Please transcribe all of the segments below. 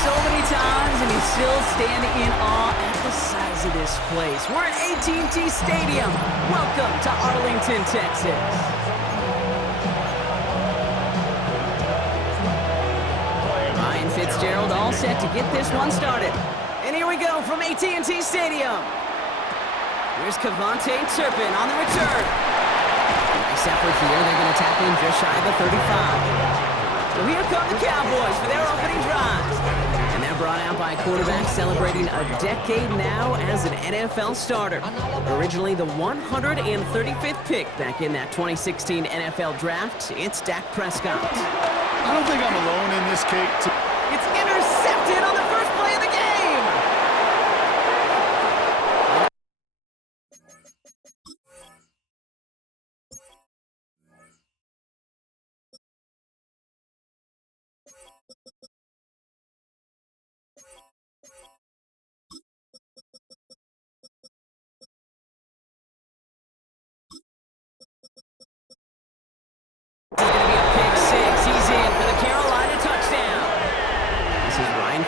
so many times, and you still stand in awe at the size of this place. We're at AT&T Stadium. Welcome to Arlington, Texas. Ryan Fitzgerald all set to get this one started. And here we go from AT&T Stadium. Here's Cavante Turpin on the return. Nice effort here. They're going to tackle him just shy of the 35. So here come the Cowboys for their opening drive. And they're brought out by a quarterback celebrating a decade now as an NFL starter. Originally the 135th pick back in that 2016 NFL Draft, it's Dak Prescott. I don't think I'm alone in this, Kate. It's intercepted on the first play of the game.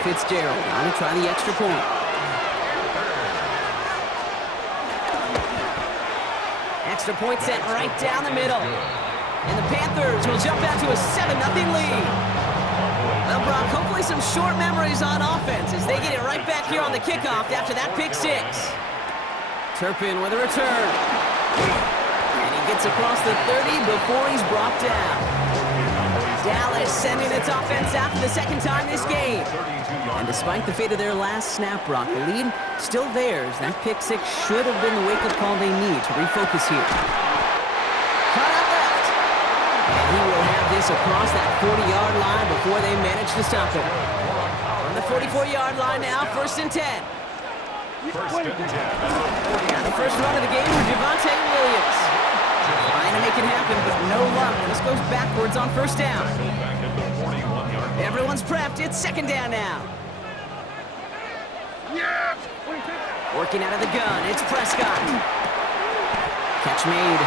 Fitzgerald on to try the extra point. Extra point set right down the middle. And the Panthers will jump out to a 7-0 lead. Well, Brock, hopefully some short memories on offense as they get it right back here on the kickoff after that pick six. Turpin with a return. And he gets across the 30 before he's brought down. Dallas sending its offense out for the second time this game. And despite the fate of their last snap, Brock, the lead still theirs. That pick six should have been the wake-up call they need to refocus here. Cut out left. And he will have this across that 40-yard line before they manage to stop him. On the 44-yard line now, 1st and 10. Now the first run of the game for Javonte Williams. Trying to make it happen, but no luck. This goes backwards on 1st down. Everyone's prepped. It's 2nd down now. Working out of the gun. It's Prescott. Catch made.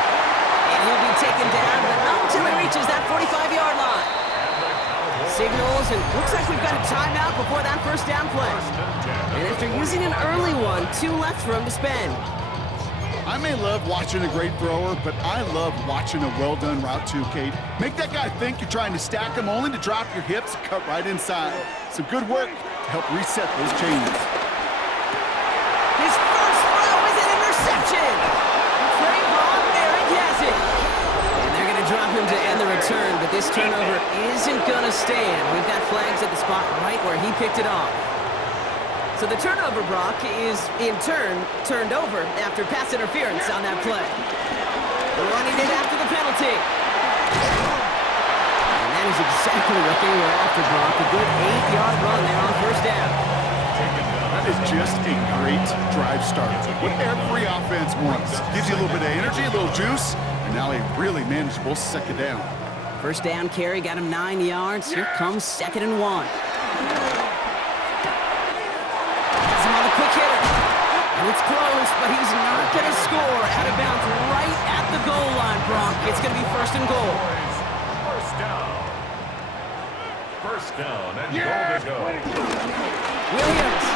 And he'll be taken down, but not until he reaches that 45-yard line. Signals, and looks like we've got a timeout before that 1st down play. And after using an early one, 2 left for him to spend. I may love watching a great thrower, but I love watching a well-done route too, Kate. Make that guy think you're trying to stack him only to drop your hips and cut right inside. Some good work to help reset those chains. His first throw is an interception. Trayvon, there he has it. And they're going to drop him to end the return, but this turnover isn't going to stand. We've got flags at the spot right where he picked it off. So the turnover, Brock, is in turn turned over after pass interference on that play. Running it after the penalty. And that is exactly what they were after, Brock. A good 8-yard run there on 1st down. That is just a great drive start. What every offense wants. Gives you a little bit of energy, a little juice, and now a really manageable 2nd down. 1st down carry got him 9 yards. Here comes 2nd and 1. Quick hitter. And it's close, but he's not going to score. Out of bounds right at the goal line, Brock. It's going to be 1st and goal. 1st down and goal to go. Williams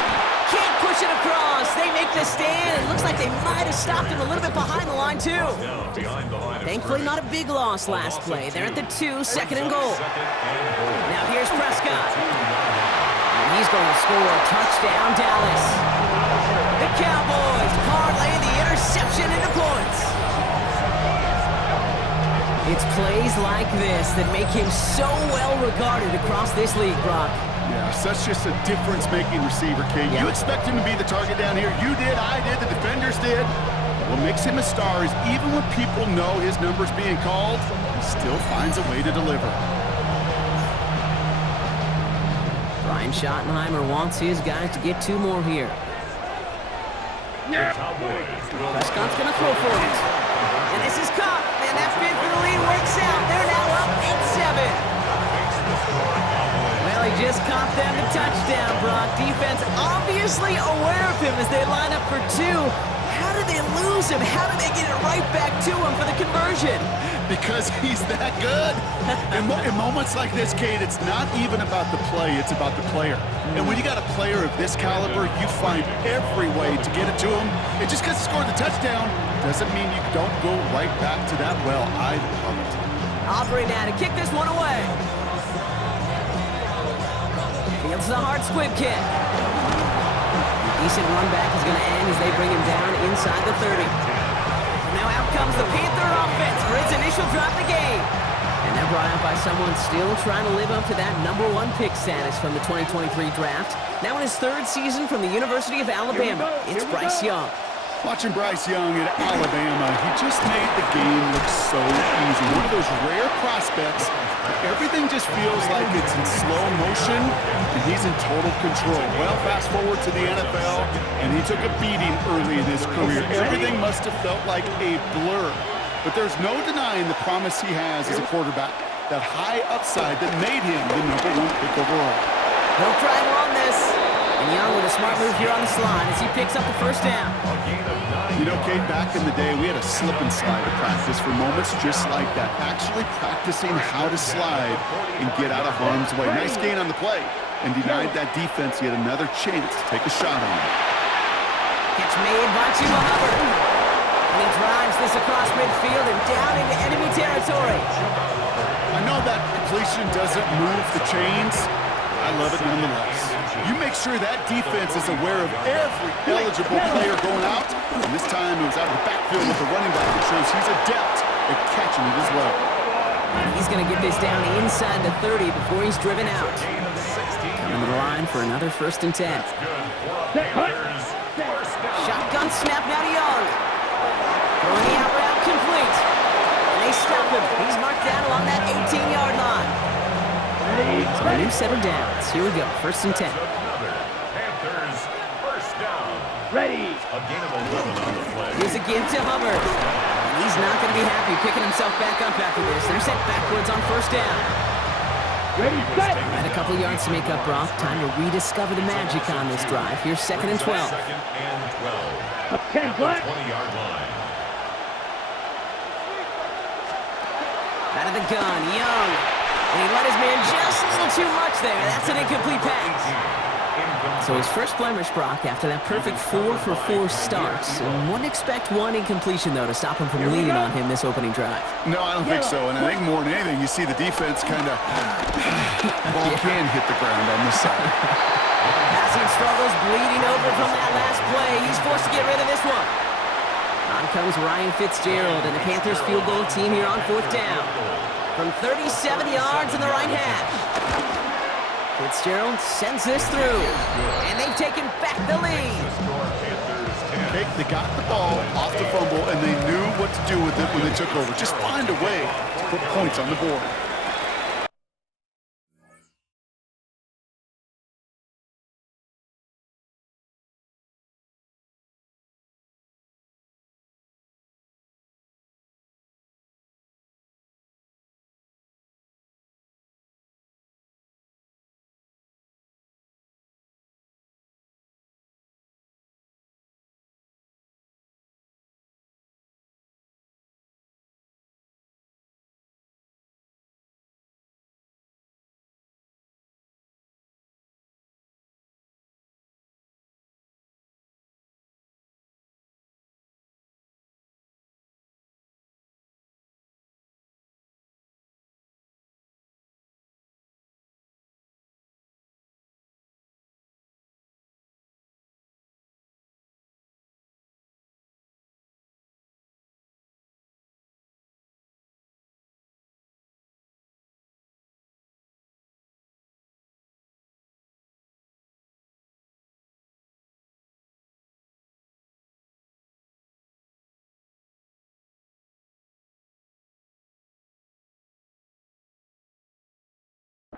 can't push it across. They make the stand. It looks like they might have stopped him a little bit behind the line, too. Thankfully, not a big loss last play. They're at the 2, 2nd and goal. Now here's Prescott. He's going to score a touchdown, Dallas. The Cowboys parlay the interception into points. It's plays like this that make him so well regarded across this league, Brock. Yeah, such just a difference-making receiver, Kate. You expect him to be the target down here. You did, I did, the defenders did. What makes him a star is even when people know his number's being called, he still finds a way to deliver. Brian Schottenheimer wants his guys to get 2 more here. Prescott's going to throw for it. And this is caught. And that bid for the lead works out. They're now up 8-7. Well, he just caught them to touchdown, Brock. Defense obviously aware of him as they line up for 2. How do did they lose him? How did they get it right back to him for the conversion? Because he's that good. In moments like this, Kate, it's not even about the play, it's about the player. And when you got a player of this caliber, you find every way to get it to him. And just because he scored the touchdown doesn't mean you don't go right back to that well. I love it. Aubrey now to kick this one away. Fields the hard squib kick. Decent run back is going to end as they bring him down inside the 30. Now out comes the Panther offense for its initial drive of the game. And they're brought out by someone still trying to live up to that #1 pick status from the 2023 draft. Now in his 3rd season from the University of Alabama, it's Bryce Young. Watching Bryce Young at Alabama, he just made the game look so easy. One of those rare prospects, everything just feels like it's in slow motion, and he's in total control. Well, fast forward to the NFL, and he took a beating early in his career. Everything must have felt like a blur. But there's no denying the promise he has as a quarterback, that high upside that made him the #1 pick overall. No triangle on this. And Young with a smart move here on the slide as he picks up the first down. You know, Kate, back in the day, we had a slip and slide to practice for moments just like that. Actually practicing how to slide and get out of harm's way. Nice gain on the play, and denied that defense yet another chance to take a shot on him. Catch made by Chuba Hubbard. And he drives this across midfield and down into enemy territory. I know that completion doesn't move the chains. I love it nonetheless. You make sure that defense is aware of every eligible player going out. And this time it was out of the backfield with the running back, which shows he's adept at catching it as well. He's going to get this down inside the 30 before he's driven out. Coming to the line for another 1st and 10. Shotgun snap now to Young. Throwing the out route complete. And they stop him. He's marked down along that 18-yard line. So a new set of downs. Here we go. 1st and 10. Panthers, 1st down. Ready. A gain of 11 on the play. Here's a give to Hubbard. And he's not going to be happy picking himself back up after this. They're sent backwards on 1st down. Ready, set. And a couple yards to make up, Brock. Time to rediscover the magic on this drive. Here's 2nd and 12. 2nd and 12. 10 flat. 20-yard line. Out of the gun, Young. And he let his man just a little too much there. That's an incomplete pass. So his first blemish, Brock, after that perfect 4 for 4 starts. And wouldn't expect one incompletion, though, to stop him from leaning on him this opening drive. No, I don't think so. And I think more than anything, you see the defense kind of ball can hit the ground on this side. Passing struggles bleeding over from that last play. He's forced to get rid of this one. On comes Ryan Fitzgerald and the Panthers field goal team here on 4th down. From 37 yards in the right hash. Fitzgerald sends this through. And they've taken back the lead. They got the ball off the fumble, and they knew what to do with it when they took over. Just find a way to put points on the board.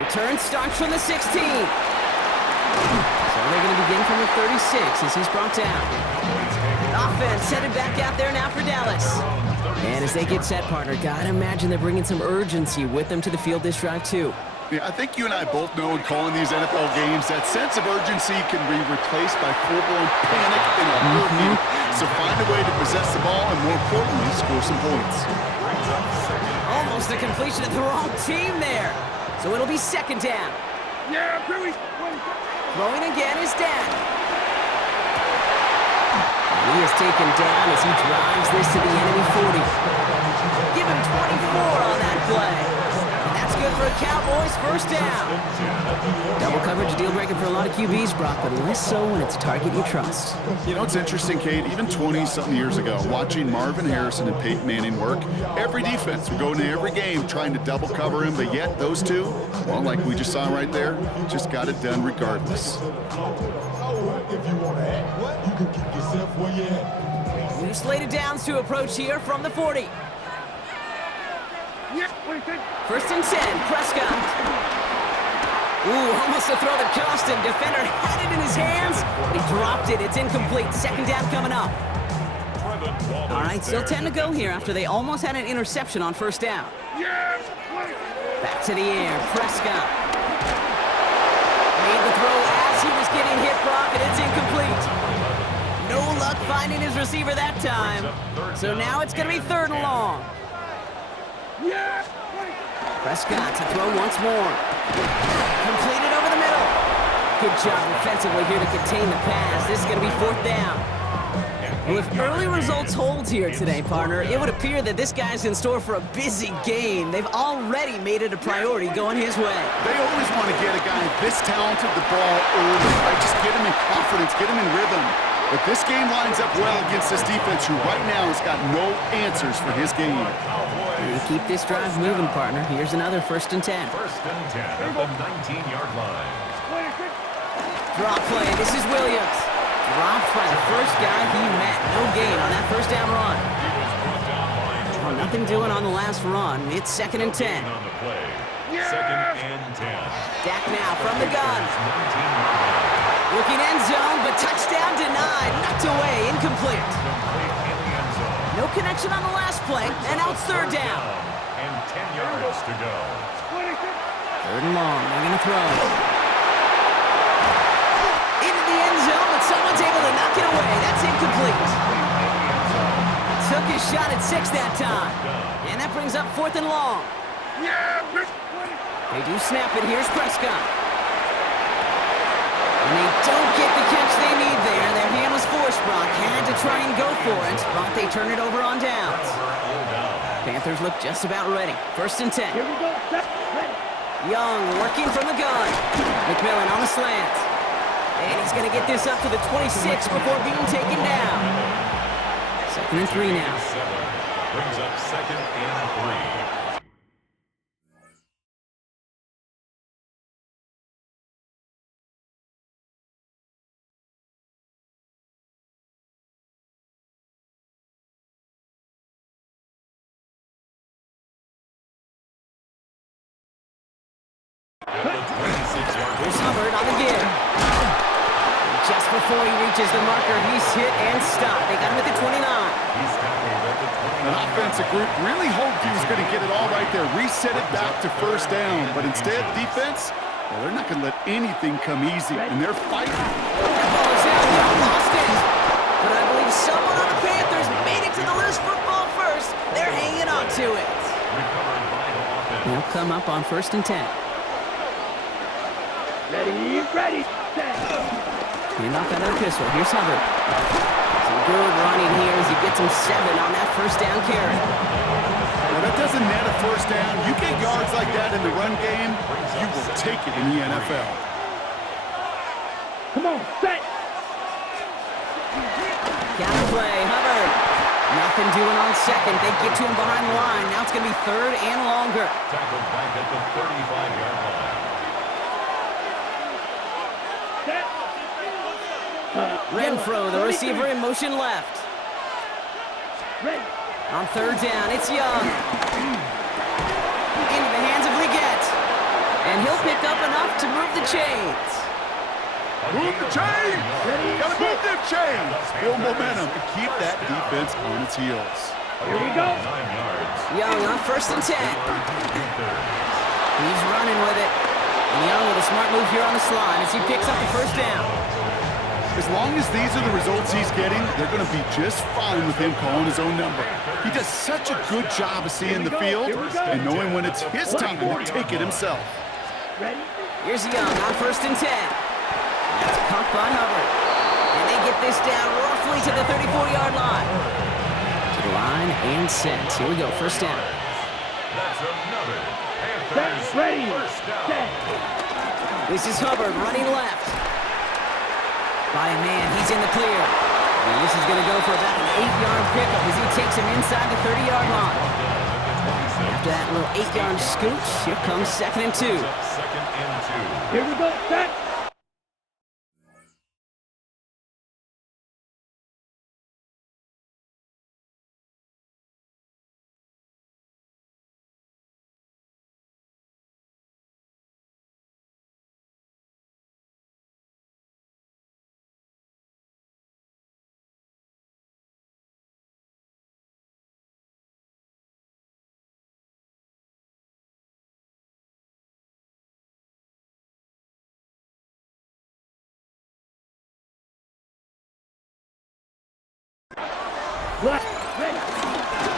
Return starts from the 16. So they're going to begin from the 36 as he's brought down. Offense headed back out there now for Dallas. And as they get set, partner, gotta imagine they're bringing some urgency with them to the field this drive, too. Yeah, I think you and I both know in calling these NFL games that sense of urgency can be replaced by full-blown panic in a heartbeat. so find a way to possess the ball and, more importantly, score some points. Almost a completion of the wrong team there. So it'll be second down. Yeah, Billy. Throwing again is Dan. And he is taken down as he drives this to the enemy 40. Give him 24 on that play. And that's good for a Cowboys first down. Double coverage a deal breaker for a lot of QBs, Brock, but less so when it's a target you trust. You know, it's interesting, Kate, even 20-something years ago, watching Marvin Harrison and Peyton Manning work, every defense would go into every game trying to double cover him, but yet those two, well, like we just saw right there, just got it done regardless. New slated downs to approach here from the 40. First and 10, Prescott. Ooh, almost a throw that cost him. Defender had it in his hands, but he dropped it. It's incomplete. Second down coming up. All right, still 10 to go here after they almost had an interception on first down. Back to the air, Prescott. Made the throw as he was getting hit, Brock, and it's incomplete. No luck finding his receiver that time. So now it's going to be third and long. Prescott to throw once more. Completed over the middle. Good job defensively here to contain the pass. This is going to be fourth down. Well, if early results hold here today, partner, it would appear that this guy's in store for a busy game. They've already made it a priority going his way. They always want to get a guy this talented the ball early, right? Just get him in confidence, get him in rhythm. But this game lines up well against this defense who right now has got no answers for his game. You keep this drive moving, partner. Here's another first and 10. First and 10 at the 19-yard line. Draw play. This is Williams. Dropped by the first guy he met. No gain on that first down run. Oh, nothing doing on the last run. It's second and 10. On the play. Second and 10. Dak now from the gun. Looking end zone, but touchdown denied. Knocked away. Incomplete. No connection on the last play, and now it's third down. And 10 yards to go. Third and long. They're going to throw. Into the end zone, but someone's able to knock it away. That's incomplete. Took his shot at 6 that time. And that brings up fourth and long. They do snap it. Here's Prescott. And they don't get the catch they need there. Their hand was forced, Brock. Had to try and go for it, but they turn it over on downs. Panthers look just about ready. First and 10. Here we go. Young working from the gun. McMillan on the slant. And he's going to get this up to the 26 before being taken down. Second and 3 now. Brings up second and 3. Here's Hubbard on the give. Just before he reaches the marker, he's hit and stopped. They got him at the 29. He's tackled at the 29. An offensive group really hoped he was going to get it all right there, reset it back to first down. But instead, defense, well, they're not going to let anything come easy, and they're fighting. The ball is out. They lost it. But I believe someone on the Panthers made it to the loose football first. They're hanging on to it. Recovered by the offense. They'll come up on first and 10. Ready, set. Hand off another pistol. Here's Hubbard. Some good running here as he gets him 7 on that first down carry. Well, that doesn't net a first down. You get yards like that in the run game, you will take it in the NFL. Come on, set. Counter play, Hubbard. Nothing doing on second. They get to him behind the line. Now it's going to be third and longer. Tackled back at the 35-yard line. Renfro, the receiver, in motion left. Ready. On third down, it's Young. Into the hands of Leggett. And he'll pick up enough to move the chains. Move the chains! Gotta move them chains! Build momentum and keep that defense on its heels. Here we go. 9 yards. Young on first and 10. He's running with it. And Young with a smart move here on the slide as he picks up the first down. As long as these are the results he's getting, they're going to be just fine with him calling his own number. He does such a good job of seeing the field and knowing when it's his time to take it himself. Ready? Here's Young on 1st and 10. That's caught by Hubbard. And they get this down roughly to the 34-yard line. To the line and set. Here we go, 1st down. That's another That's Panthers ready. first down. Set. This is Hubbard running left. By a man, he's in the clear. And this is going to go for about an 8-yard pickup as he takes him inside the 30-yard line. After that little 8-yard scooch, here comes 2nd and 2. Second and 2. Here we go. Set. Left. Ready.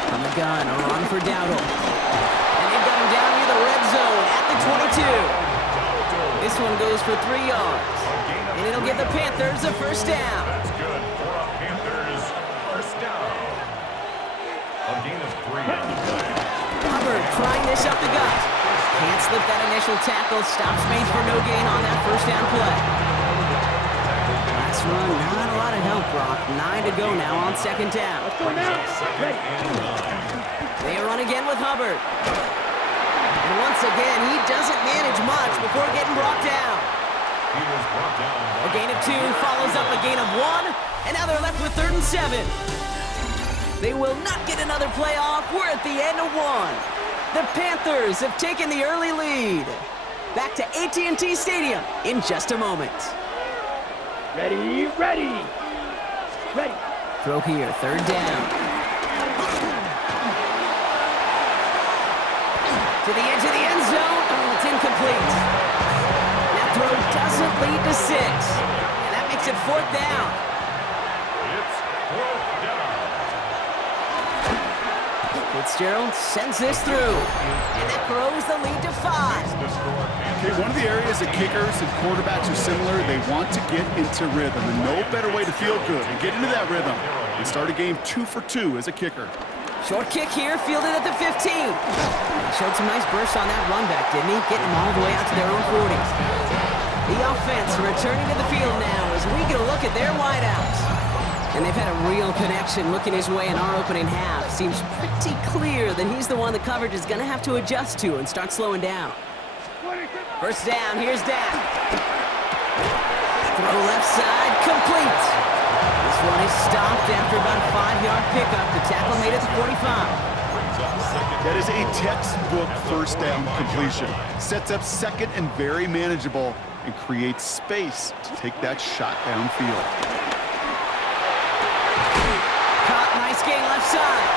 From the gun, a run for Dowdle. And they've got him down near the red zone at the 22. This one goes for 3 yards. And it'll give the Panthers a 1st down. That's good for a Panthers first down. A gain of 3 on the play. Hubbard trying this up the gut. Can't slip that initial tackle. Stops made for no gain on that 1st down play. Last run, not a lot of help, Brock. 9 to go now on 2nd down. Let's go now. Ready. They run again with Hubbard. And once again, he doesn't manage much before getting brought down. He was brought down A gain of 2 follows up a gain of 1, and now they're left with 3rd and 7. They will not get another play off. We're at the end of 1. The Panthers have taken the early lead. Back to AT&T Stadium in just a moment. Ready. Ready. Ready. Throw here, 3rd down. To the edge of the end zone. Oh, it's incomplete. That throw doesn't lead to 6. And that makes it 4th down. It's 4th down. Fitzgerald sends this through. And that grows the lead to 5. The score, Okay, one of the areas that kickers and quarterbacks are similar, they want to get into rhythm, and no better way to feel good and get into that rhythm and start a game 2 for 2 as a kicker. Short kick here, fielded at the 15. He showed some nice bursts on that run back, didn't he? Getting them all the way out to their own 40. The offense returning to the field now as we get a look at their wideouts. And they've had a real connection looking his way in our opening half. Seems pretty clear that he's the one the coverage is going to have to adjust to and start slowing down. 1st down, here's Dak. Throw left side, complete. This one is stopped after about a 5-yard pickup. The tackle made it to 45. That is a textbook 1st down completion. Sets up 2nd and very manageable and creates space to take that shot downfield. Caught, nice gain left side.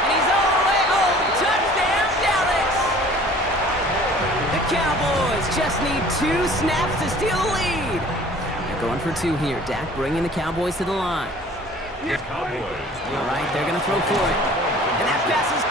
And he's all the way home. Touchdown, Dallas. The Cowboys just need 2 snaps to steal the lead. They're going for 2 here. Dak bringing the Cowboys to the line. The Cowboys. All right, they're going to throw for it. And that pass is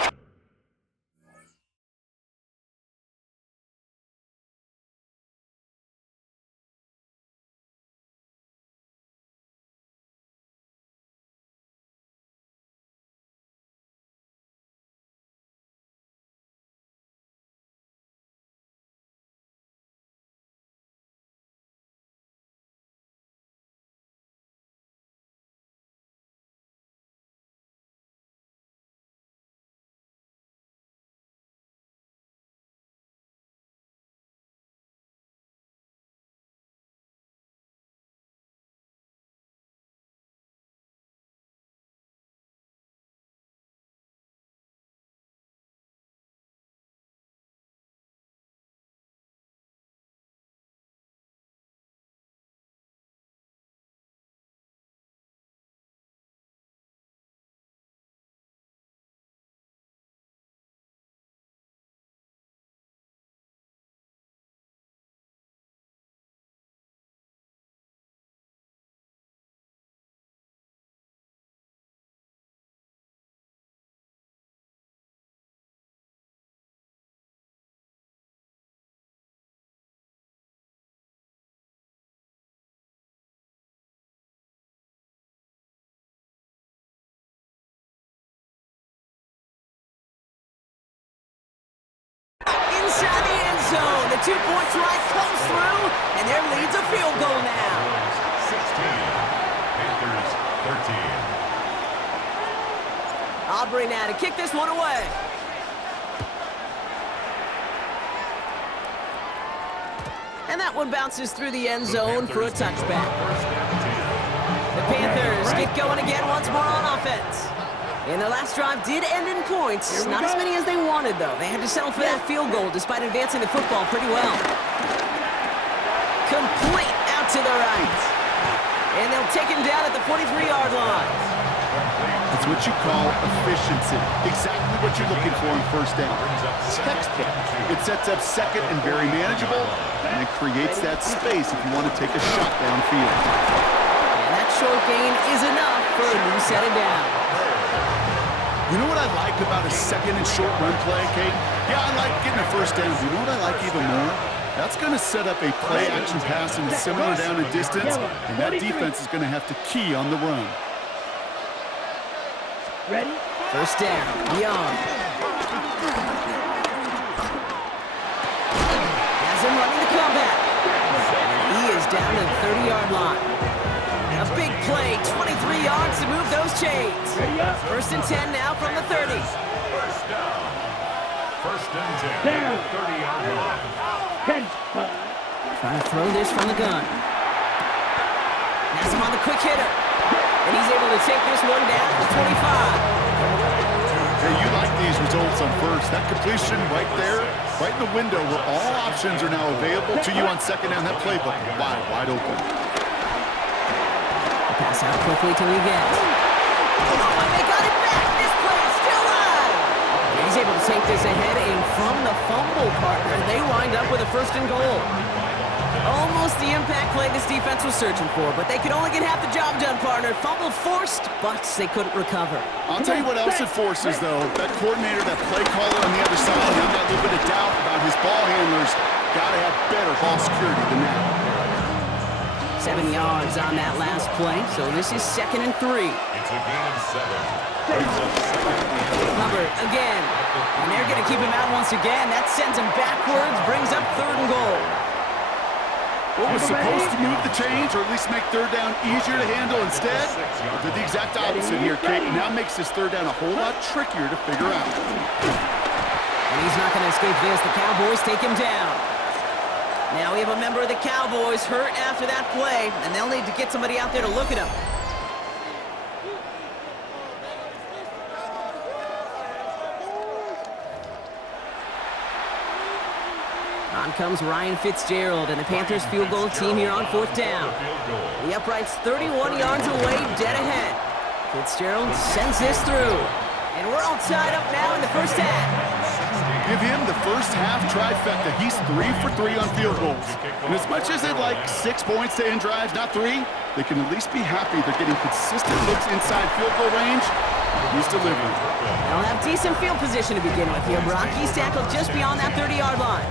zone. The 2-point try comes through, and their lead's a field goal now. 16, Panthers 13. Aubrey now to kick this one away. And that one bounces through the end zone for a touchback. The Panthers get going again once more on offense. And their last drive did end in points. Not as many as they wanted, though. They had to settle for that field goal despite advancing the football pretty well. Complete out to the right. And they'll take him down at the 43-yard line. That's what you call efficiency. Exactly what you're looking for in first down. Textbook. It sets up second and very manageable, and it creates that space if you want to take a shot downfield. And that short gain is enough for a new set of downs. You know what I like about a second and short run play, Kate? Yeah, I like getting a first down. You know what I like even more? That's going to set up a play-action pass in a similar down and distance, and that defense is going to have to key on the run. Ready? First down, Young. Has him running the comeback. And he is down to the 30-yard line. A big play, 23 yards to move those chains. Ready up. First and 10 now from the 30. First down. First and 10. Down. 30-yard line. 10. Trying to throw this from the gun. Has him on the quick hitter. And he's able to take this one down to 25. Hey, you like these results on first. That completion right there, right in the window where all options are now available to you on second down. That playbook wide open. Pass out quickly till he gets. Oh, and they got it back. This play is still live. And he's able to take this ahead, and from the fumble partner, they wind up with a first and goal. Almost the impact play this defense was searching for, but they could only get half the job done, partner. Fumble forced, but they couldn't recover. I'll tell you what else it forces, though. That coordinator, that play caller on the other side, now got a little bit of doubt about his ball handlers. Got to have better ball security than that. 7 yards on that last play, so this is 2nd and 3. It's a gain of 7. Hubbard again, and they're going to keep him out once again. That sends him backwards, brings up 3rd and goal. What was supposed to move the chains, or at least make 3rd down easier to handle instead, did the exact opposite here, Kate. Now makes this 3rd down a whole lot trickier to figure out. And he's not going to escape this. The Cowboys take him down. Now we have a member of the Cowboys hurt after that play, and they'll need to get somebody out there to look at him. On comes Ryan Fitzgerald, and the Panthers field goal team here on 4th down. The upright's 31 yards away, dead ahead. Fitzgerald sends this through. And we're all tied up now in the first half. Give him the first half trifecta. He's 3 for 3 on field goals. And as much as they'd like 6 points to end drives, not 3, they can at least be happy they're getting consistent looks inside field goal range. He's delivering. They'll have decent field position to begin with here. Brock, he's tackled just beyond that 30-yard line.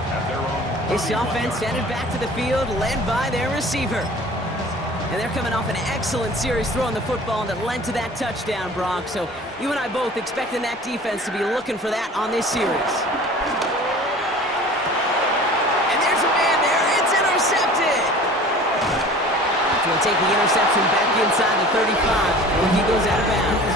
This offense headed back to the field, led by their receiver. And they're coming off an excellent series throwing the football that led to that touchdown, Brock. So you and I both expecting that defense to be looking for that on this series. And there's a man there. It's intercepted. He'll take the interception back inside the 35 when he goes out of bounds.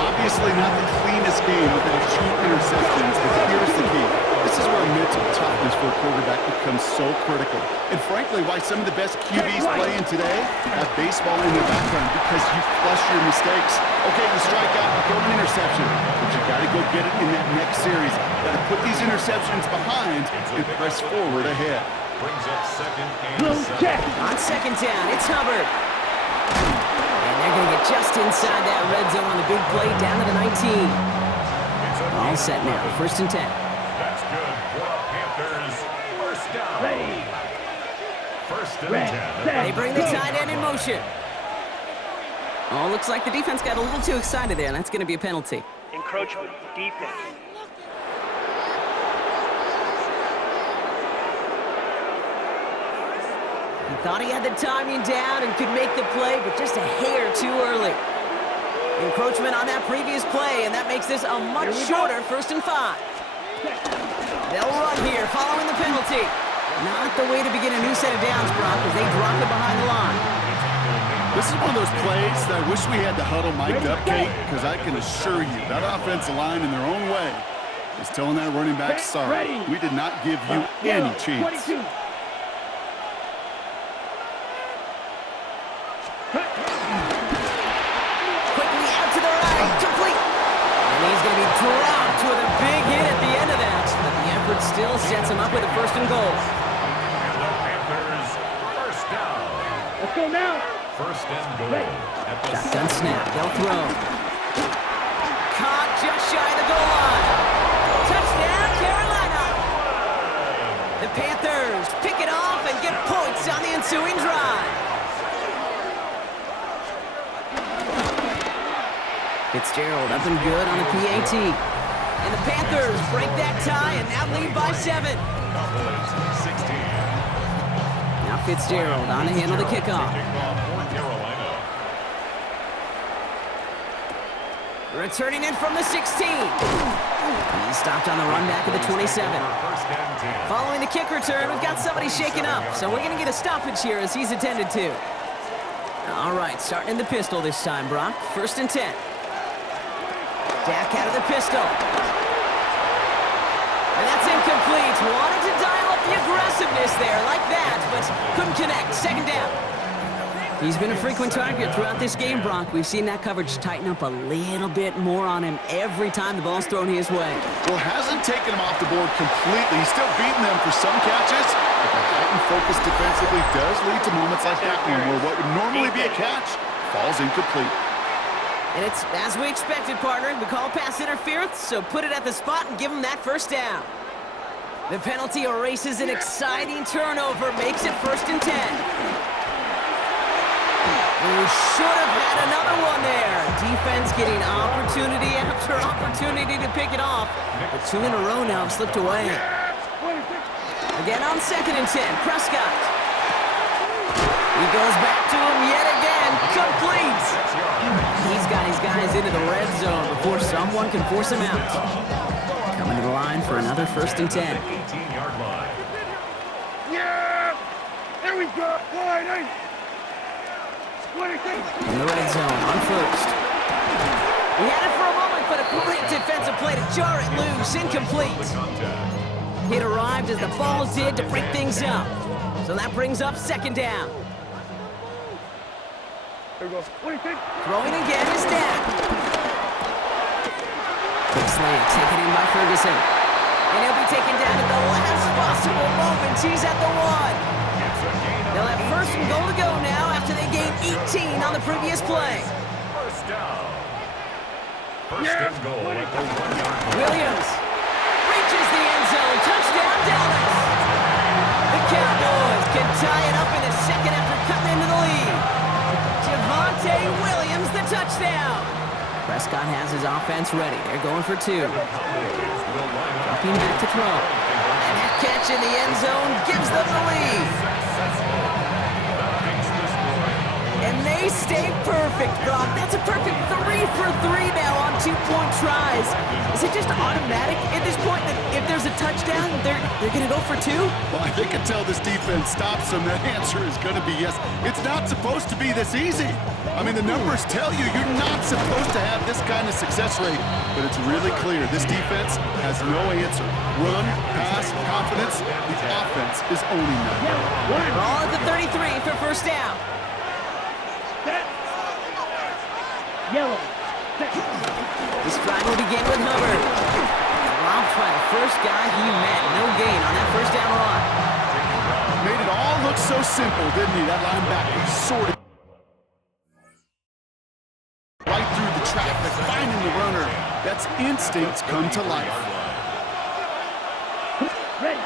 Obviously not the cleanest game with the 2 interceptions, but here's the key. This is where mental toughness for a quarterback becomes so critical. And frankly, why some of the best QBs playing today have baseball in their background, because you flush your mistakes. Okay, you strike out, you throw an interception, but you got to go get it in that next series. Got to put these interceptions behind and press forward ahead. Brings up 2nd and 7. On 2nd down, it's Hubbard. And they're going to get just inside that red zone on the big play down to the 19. All set now, 1st and 10. That's good for the Panthers. First down. Ready. 1st and 10. They bring the tight end in motion. Oh, looks like the defense got a little too excited there, and that's going to be a penalty. Encroachment. Defense. He thought he had the timing down and could make the play, but just a hair too early. Encroachment on that previous play, and that makes this a much shorter 1st and 5. They'll run here following the penalty. Not the way to begin a new set of downs, Brock, as they drop it behind the line. This is one of those plays that I wish we had the huddle mic'd up, Kate, because I can assure you that offensive line in their own way is telling that running back, sorry, we did not give you any chance. 22. Quickly out to the right, complete. And he's going to be dropped with a big hit at the end of that. But the effort still sets him up with a 1st and goal. And the Panthers, first down. Let's go now. 1st and goal. At the Shotgun snap, they'll throw. Caught just shy of the goal line. Touchdown, Carolina. The Panthers pick it off and get points on the ensuing drive. Fitzgerald up and good on the PAT. And the Panthers break that tie and now lead by 7. Cowboys, 16. Now Fitzgerald on to handle the kickoff. Kickoff for Carolina. Returning in from the 16. He stopped on the run back of the 27. 1st and 10. Following the kick return, we've got somebody shaken up, so we're going to get a stoppage here as he's attended to. All right, starting in the pistol this time, Brock. 1st and 10. Dak out of the pistol. And that's incomplete. Wanted to dial up the aggressiveness there like that, but couldn't connect. 2nd down. He's been a frequent target throughout this game, Brock. We've seen that coverage tighten up a little bit more on him every time the ball's thrown his way. Well, hasn't taken him off the board completely. He's still beating them for some catches, but the heightened focus defensively does lead to moments like that one where what would normally be a catch falls incomplete. And it's as we expected, partner. We call pass interference, so put it at the spot and give him that 1st down. The penalty erases an exciting turnover, makes it 1st and 10. We should have had another one there. Defense getting opportunity after opportunity to pick it off, but 2 in a row now have slipped away. Again on 2nd and 10, Prescott. He goes back to him yet again, complete. He's got his guys into the red zone before someone can force him out. Coming to the line for another 1st and 10. 18-yard line. Yeah! There we go. Wide. 26. In the red zone on 1st. He had it for a moment, but a great defensive play to jar it loose, incomplete. Contact. It arrived as the ball did to break things up. So that brings up 2nd down. There we go. 26. Throwing again is Dak. Quick slant, taken in by Ferguson. And he'll be taken down at the last possible moment. He's at the 1. It's a gain of They'll have 1st and goal to go now after they gained 18 on the previous play. 1st down. 1st and goal at the 1-yard line. Williams reaches the end zone. Touchdown, Dallas. The Cowboys can tie it up in the 2nd after cutting into the lead. Javonte Williams, the touchdown. Prescott has his offense ready. They're going for 2. Dropping back to throw. And that catch in the end zone gives them the lead. And they stay perfect, Brock. That's a perfect 3 for 3 now on 2-point tries. Is it just automatic at this point that if there's a touchdown, they're going to go for 2? Well, I think until this defense stops them, that answer is going to be yes. It's not supposed to be this easy. I mean, the numbers tell you you're not supposed to have this kind of success rate, but it's really clear this defense has no answer. Run, pass, confidence, the offense is owning them. Ball at the 33 for 1st down. Set. Yellow. Set. This drive will begin with Hubbard. Dropped by the first guy he met. No gain on that 1st down run. Made it all look so simple, didn't he? That linebacker sorted right through the traffic, finding the runner. That's instincts come to life. Ready.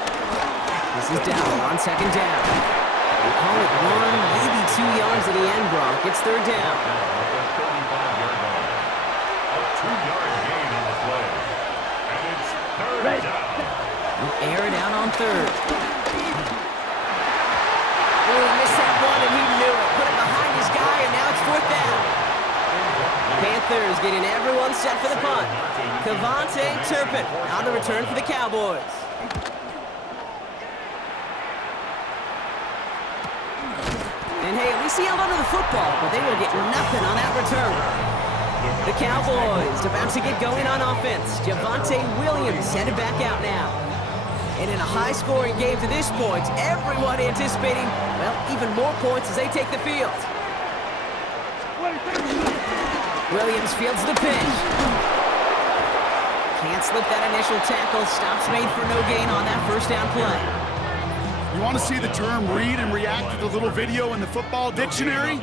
This is down on 2nd down. They call it 1, maybe 2 yards at the end, Brock. It's 3rd down. A 2-yard gain on the play. And it's 3rd down. He'll air it out on 3rd. Oh, he missed that one and he knew it. Put it behind his guy and now it's 4th down. Panthers getting everyone set for the punt. Cavante Turpin on the return for the Cowboys. And hey, at least he held onto the football, but they will get nothing on that return. The Cowboys about to get going on offense. Javonte Williams headed back out now. And in a high-scoring game to this point, everyone anticipating, well, even more points as they take the field. Williams fields the pitch. Can't slip that initial tackle. Stops made for no gain on that first down play. You want to see the term read and react to the little video in the football dictionary?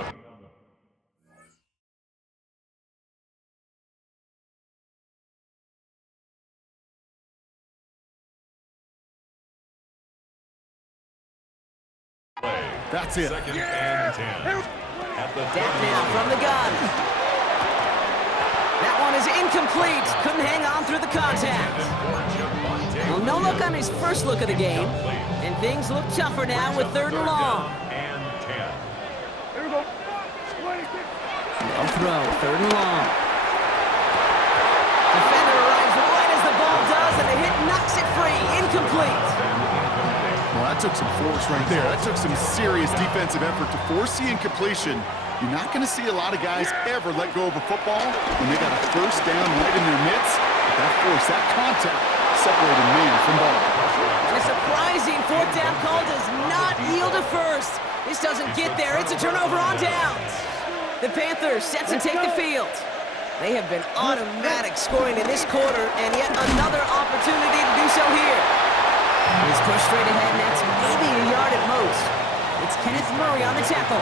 That's it. Second and 10. At the Dak now from the gun. That one is incomplete. Couldn't hang on through the contact. Well, no look on his first look of the game. And things look tougher now with 3rd and long. And 10. Here we go. No throw, 3rd and long. Defender arrives right as the ball does, and the hit knocks it free. Incomplete. Well, that took some force right there. That took some serious defensive effort to force the incompletion. You're not going to see a lot of guys ever let go of a football when they got a first down right in their midst. But that force, that contact, separated man from ball. And a surprising 4th down call does not yield a first. This doesn't get there. It's a turnover on downs. The Panthers set to take the field. They have been automatic scoring in this quarter, and yet another opportunity to do so here. He's pushed straight ahead, and that's maybe a yard at most. It's Kenneth Murray on the tackle.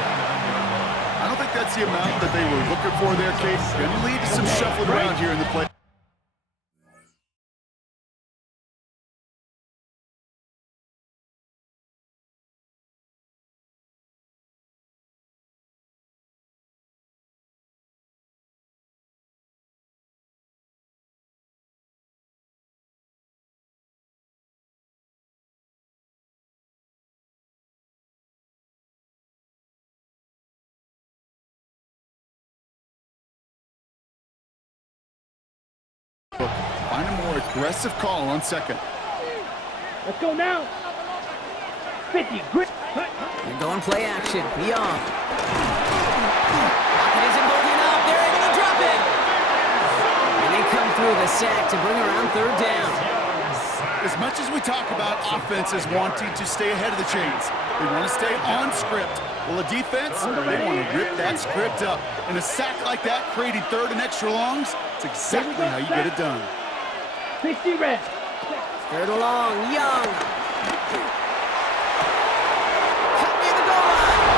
I don't think that's the amount that they were looking for there, Case. Going to lead to some shuffling around here in the play. Find a more aggressive call on 2nd. Let's go now. 50, grit. They're going play action. Young. Pocket isn't holding up. They're able to drop it. And they come through the sack to bring around 3rd down. As much as we talk about offenses wanting to stay ahead of the chains, they want to stay on script. Well, a defense, they want to rip that script up. And a sack like that, creating 3rd and extra longs, it's exactly how you get it done. 60 red. 3rd and long, Young. Cut near the goal line.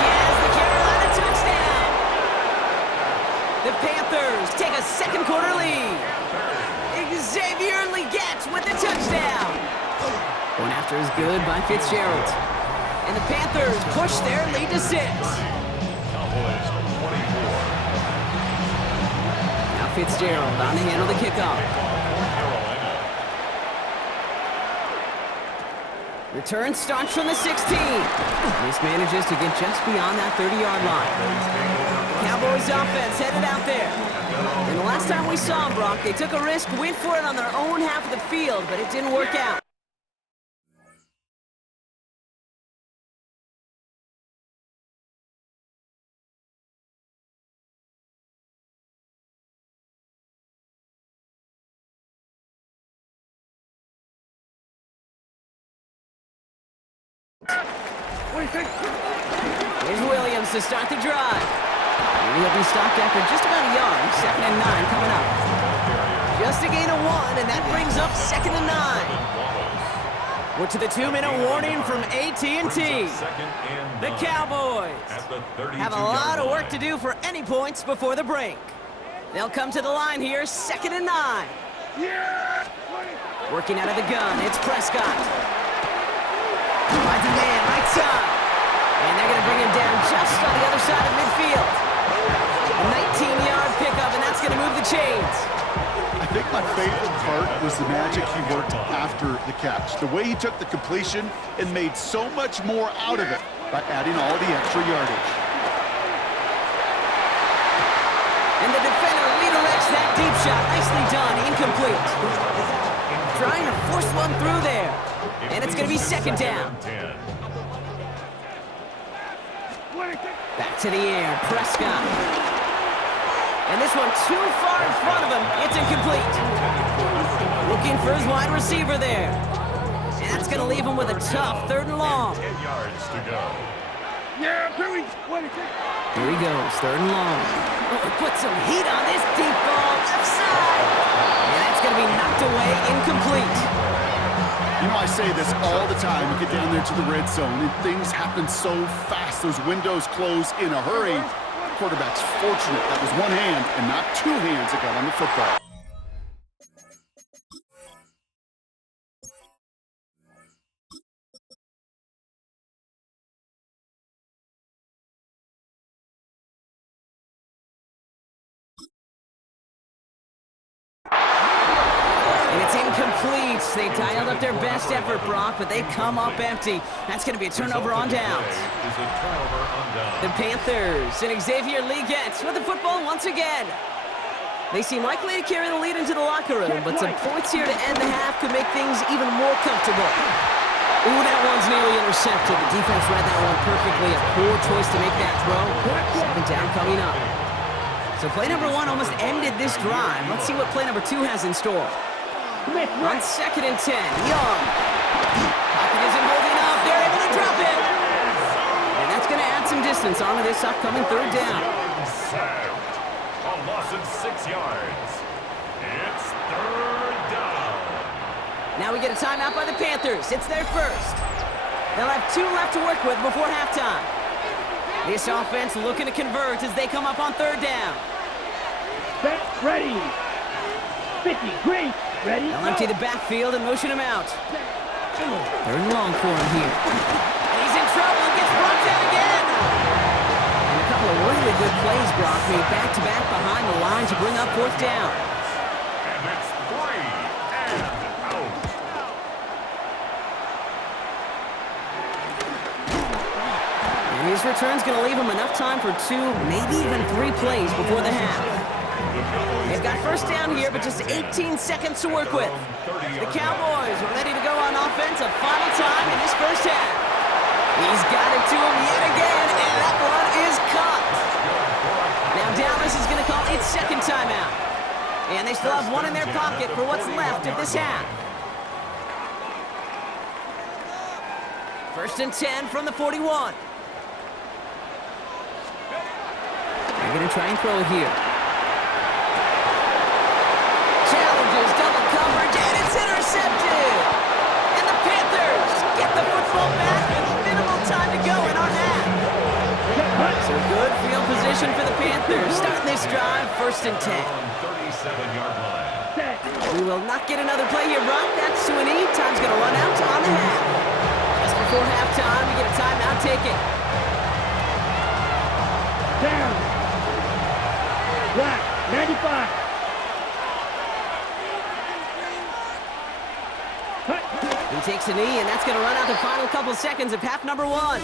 Yes, the Carolina touchdown. The Panthers take a 2nd quarter lead. Xavier Legette with the touchdown. Going after is good by Fitzgerald. And the Panthers push their lead to 6. Cowboys 24. Now Fitzgerald on to handle the kickoff. Return starts from the 16. This manages to get just beyond that 30-yard line. Cowboys offense headed out there. And the last time we saw them, Brock, they took a risk, went for it on their own half of the field, but it didn't work out. What do you think? Here's Williams to start the drive. And he'll be stopped after just about a yard. 2nd and 9 coming up. Just a gain of 1, and that brings up 2nd and 9. We're to the 2-minute warning from AT&T. The Cowboys have a lot of work to do for any points before the break. They'll come to the line here, 2nd and 9. Yeah! Working out of the gun, it's Prescott. Finds a man, right side. And they're going to bring him down just on the other side of midfield. A 19-yard pickup, and that's going to move the chains. I think my favorite part was the magic he worked after the catch. The way he took the completion and made so much more out of it by adding all the extra yardage. And the defender redirects that deep shot. Nicely done. Incomplete. Trying to force one through there. And it's going to be second down. Back to the air, Prescott. And this one too far in front of him. It's incomplete. Looking for his wide receiver there. And that's going to leave him with a tough 3rd and long. 10 yards to go. Yeah, here we Here he goes, 3rd and long. Oh, put some heat on this deep ball, left side. And that's going to be knocked away, incomplete. You know, I say this all the time. You get down there to the red zone, and things happen so fast. Those windows close in a hurry. Quarterback's fortunate that was one hand and not 2 hands that got on the football. Incomplete. They dialed up their best effort, Brock, but they come up empty. That's going to be a turnover on downs. The Panthers and Xavier Legette with the football once again. They seem likely to carry the lead into the locker room, but some points here to end the half could make things even more comfortable. Ooh, that one's nearly intercepted. The defense read that one perfectly. A poor choice to make that throw. Second down coming up. So play number 1 almost ended this drive. Let's see what play number 2 has in store. On 2nd and 10, Young. Pocket isn't holding up. They're able to drop it. And that's going to add some distance onto this upcoming 3rd down. A loss of 6 yards. It's 3rd down. Now we get a timeout by the Panthers. It's their first. They'll have 2 left to work with before halftime. This offense looking to convert as they come up on 3rd down. Set, ready. 50, green, ready. They'll empty the backfield and motion him out. 3rd and long for him here. He's in trouble and gets brought down again. And a couple of really good plays, Brock, made back-to-back behind the line to bring up 4th down. And it's 3 and out. And his return's going to leave him enough time for 2, maybe even 3 plays before the half. They've got first down here, but just 18 seconds to work with. The Cowboys are ready to go on offense a final time in this first half. He's got it to him yet again, and that one is caught. Now Dallas is going to call its 2nd timeout. And they still have 1 in their pocket for what's left of this half. 1st and 10 from the 41. They're going to try and throw it here. Challenges double coverage, and it's intercepted. And the Panthers get the football back with minimal time to go in our half. So good field position for the Panthers. Starting this drive, 1st and 10. 37-yard line. We will not get another play here, Brock. That's to an E. Time's going to run out on the half. Just before halftime, we get a timeout taken. Down. Black, 95. He takes a knee, and that's going to run out the final couple seconds of half number 1.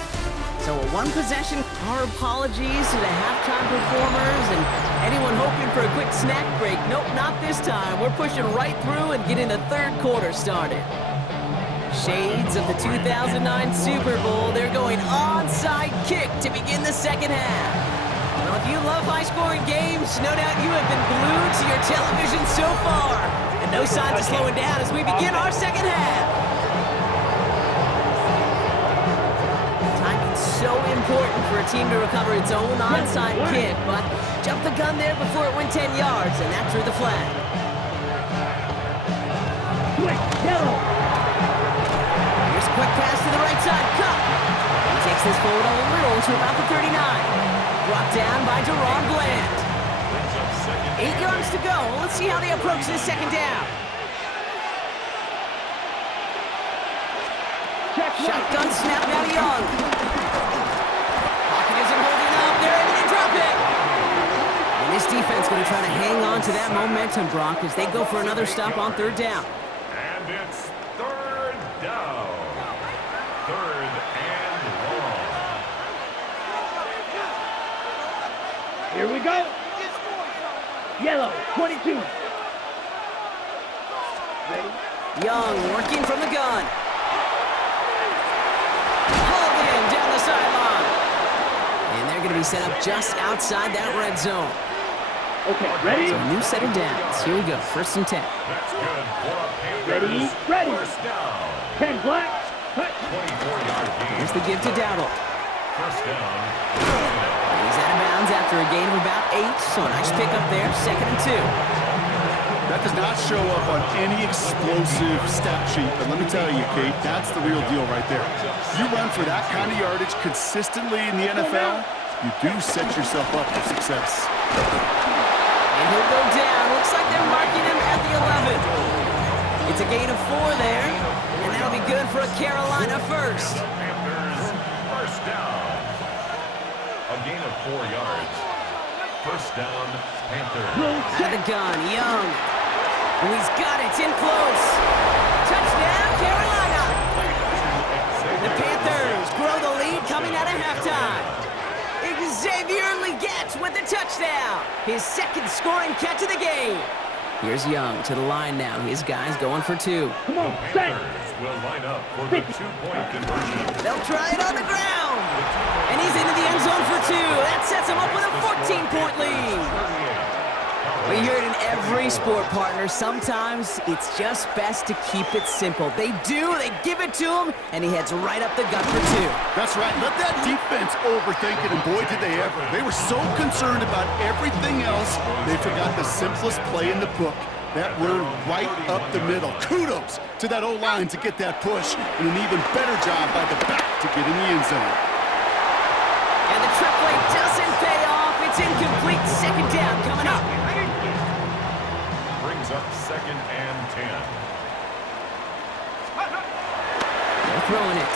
So a 1-possession. Our apologies to the halftime performers and anyone hoping for a quick snack break. Nope, not this time. We're pushing right through and getting the 3rd quarter started. Shades of the 2009 Super Bowl. They're going onside kick to begin the 2nd half. Well, if you love high-scoring games, no doubt you have been glued to your television so far. And no signs of slowing down as we begin our 2nd half. Timing's so important for a team to recover its own onside kick, but jumped the gun there before it went 10 yards, and that drew the flag. Quick, yellow. Here's a quick pass to the right side. Cup. He takes this forward a little to about the 39. Brought down by Deron Bland. 8 yards to go. Let's see how they approach this 2nd down. Shotgun snap now to Young. Pocket isn't holding up. They're able to drop it. And this defense going to try to hang on to that momentum, Brock, as they go for another stop on 3rd down. And it's 3rd down. 3rd and long. Here we go. Yellow, 22. Ready? Young working from the gun. Hauled in down the sideline. And they're going to be set up just outside that red zone. Okay, ready? So a new set of downs. Here we go, 1st and 10. That's good for a Panthers. Ready? First down. 10 black. Cut. 24-yard gain. Here's the give to Dowdle. First down. And he's out of bounds after a gain of about 8. So a nice pick up there, 2nd and 2. That does not show up on any explosive stat sheet, but let me tell you, Kate, that's the real deal right there. You run for that kind of yardage consistently in the NFL, you do set yourself up for success. And he'll go down. Looks like they're marking him at the 11. It's a gain of 4 there, and that'll be good for a Carolina first. Panthers. First down. A gain of 4 yards. First down, Panthers. Out of the gun, Young. Oh, he's got it, in close. Touchdown, Carolina. The Panthers grow the lead coming out of halftime. Xavier Legette with the touchdown. His 2nd scoring catch of the game. Here's Young to the line now. His guys going for 2. Come on, set. Panthers will line up for the 2-point conversion. They'll try it on the ground. And he's into the end zone for 2. That sets him up with a 14-point lead. We hear it in every sport, partner. Sometimes it's just best to keep it simple. They give it to him, and he heads right up the gut for 2. That's right. Let that defense overthink it, and boy, did they ever. They were so concerned about everything else, they forgot the simplest play in the book. That run right up the middle. Kudos to that O-line to get that push, and an even better job by the back to get in the end zone. And the trick play doesn't pay off. It's incomplete. 2nd down coming up. Brings up 2nd and 10. They're throwing it.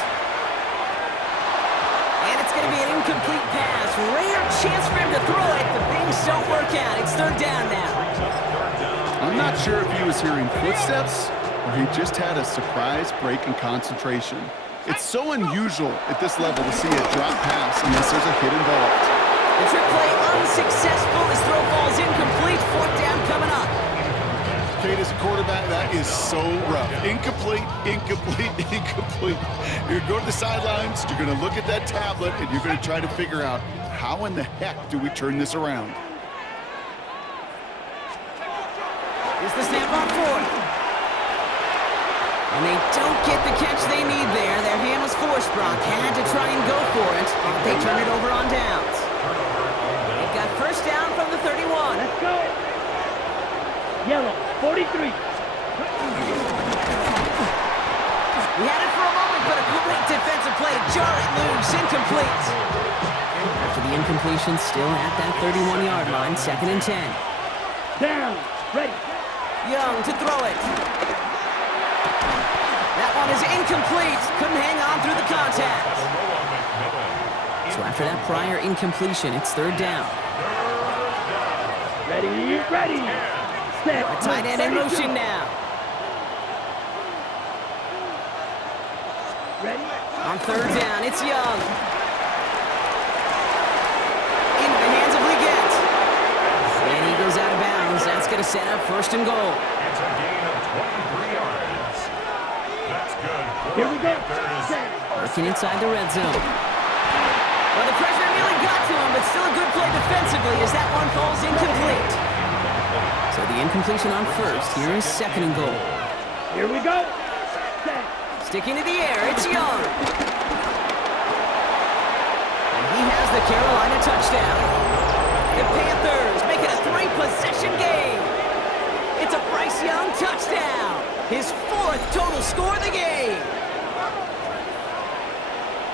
And it's going to be an incomplete pass. Rare chance for him to throw it, but things don't work out. It's 3rd down now. I'm not sure if he was hearing footsteps or he just had a surprise break in concentration. It's so unusual at this level to see a drop pass unless there's a hit involved. The trick play unsuccessful. His throw falls incomplete. 4th down coming up. Kate, as a quarterback, that is so rough. Incomplete, incomplete, incomplete. You're going to go to the sidelines, you're going to look at that tablet, and you're going to try to figure out how in the heck do we turn this around. Here's the snap on 4th. And they don't get the catch they need there. Their hand was forced. Brock had to try and go for it, but they turn it over on downs. They've got 1st down from the 31. Let's go. Yellow, 43. We had it for a moment, but a great defensive play to jar it loose. Incomplete. After the incompletion, still at that 31-yard line, 2nd and 10. Down. Ready. Young to throw it. That one is incomplete. Couldn't hang on through the contact. So after that prior incompletion, it's 3rd down. Ready. Set. A tight end in motion now. Ready. On 3rd down, it's Young. Into the hands of Legette. And he goes out of bounds. That's going to set up 1st and goal. It's a gain of 23 yards. That's good. Here we go. Panthers. Working inside the red zone. Well, the pressure nearly got to him, but still a good play defensively as that one falls incomplete. So the incompletion on 1st. Here is 2nd and goal. Here we go. Set. Sticking to the air, it's Young. And he has the Carolina touchdown. The Panthers make it a 3-possession game. It's a Bryce Young touchdown. His 4th total score of the game.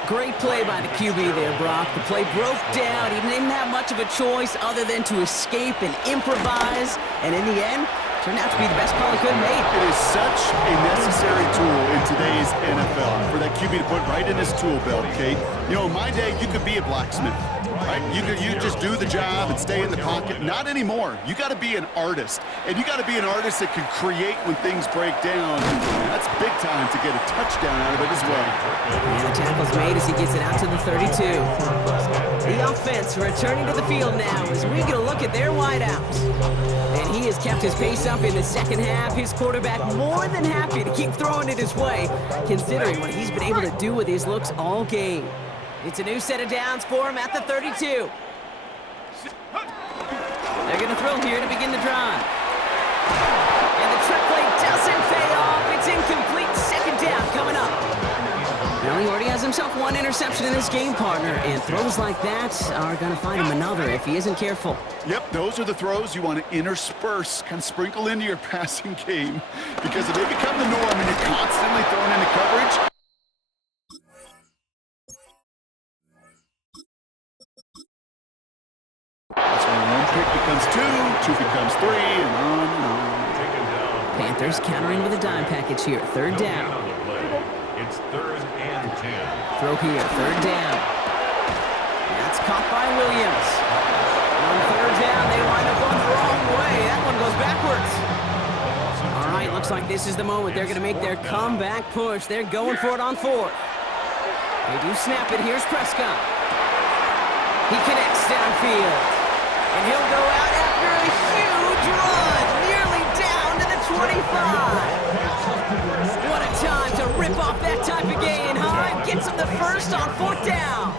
Great play by the QB there, Brock. The play broke down. He didn't have much of a choice other than to escape and improvise. And in the end, turned out to be the best call he could have made. It is such a necessary tool in today's NFL for that QB to put right in his tool belt, Kate. You know, in my day, you could be a blacksmith, right? You just do the job and stay in the pocket. Not anymore. You got to be an artist, and you got to be an artist that can create when things break down. And that's big time to get a touchdown out of it as well. And the tackle's made as he gets it out to the 32. The offense returning to the field now as we get a look at their wideouts. And he has kept his pace up in the second half. His quarterback more than happy to keep throwing it his way, considering what he's been able to do with his looks all game. It's a new set of downs for him at the 32. They're going to throw here to begin the drive. And the trick play doesn't pay off. It's incomplete. Second down coming up. Well, he already has himself one interception in his game, partner, and throws like that are going to find him another if he isn't careful. Yep, those are the throws you want to intersperse, kind of sprinkle into your passing game, because if they become the norm and you're constantly thrown into coverage, that's when one pick becomes two becomes three, and on and on. Panthers countering with a dime package here. Third down. It's 3rd and 10. Throw here, third down. That's caught by Williams. On third down, they wind up going the wrong way. That one goes backwards. All right, looks like this is the moment they're going to make their comeback push. They're going for it on fourth. They do snap it. Here's Prescott. He connects downfield. And he'll go out after a huge run, nearly down to the 25. What a time to rip off that type of gain, huh? Gets him the first on fourth down.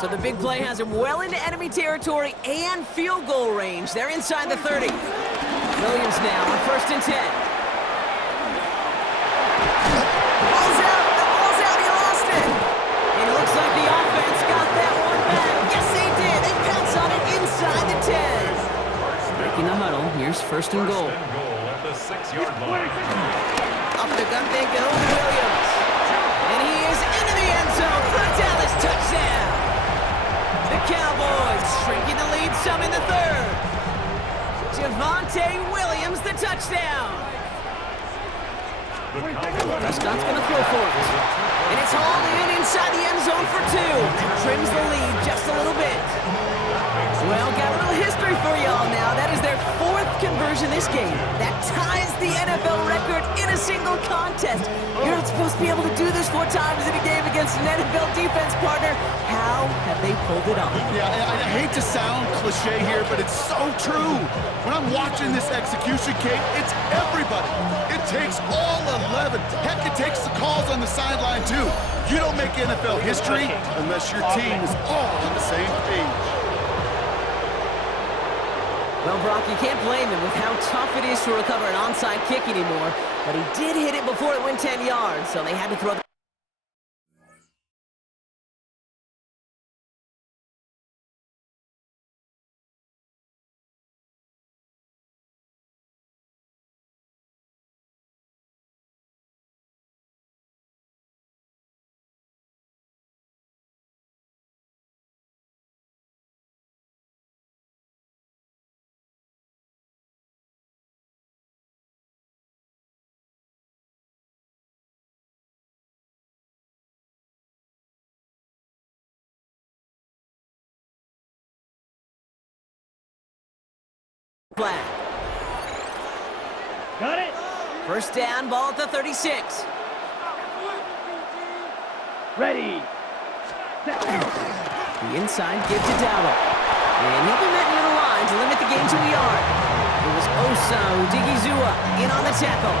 So the big play has him well into enemy territory and field goal range. They're inside the 30. Williams now on 1st and 10. Ball's out, the ball's out, he lost it. And it looks like the offense got that one back. Yes, they did. They pounce on it inside the 10. Breaking the huddle, here's 1st and goal. At the 6-yard line. Up the gun they go, Williams. And he is into the end zone for a Dallas touchdown. The Cowboys shrinking the lead some in the third. Javonte Williams, the touchdown. Prescott's going to throw for it. And it's hauled in inside the end zone for 2. That trims the lead just a little bit. Well, got a little history for y'all now. That is their 4th conversion this game. That ties the NFL record in a single contest. You're not supposed to be able to do this 4 times in a game against an NFL defense partner. How have they pulled it off? Yeah, I hate to sound cliche here, but it's so true. When I'm watching this execution, Kate, it's everybody. It takes all 11. Heck, it takes the calls on the sideline, too. You don't make NFL history unless your team is all on the same page. Well, Brock, you can't blame him with how tough it is to recover an onside kick anymore, but he did hit it before it went 10 yards, so they had to throw the flag. Got it. First down, ball at the 36. Ready. Set. The inside give to Dowdle. And he'll be met near the line to limit the game to a yard. It was Osa Odigizua in on the tackle.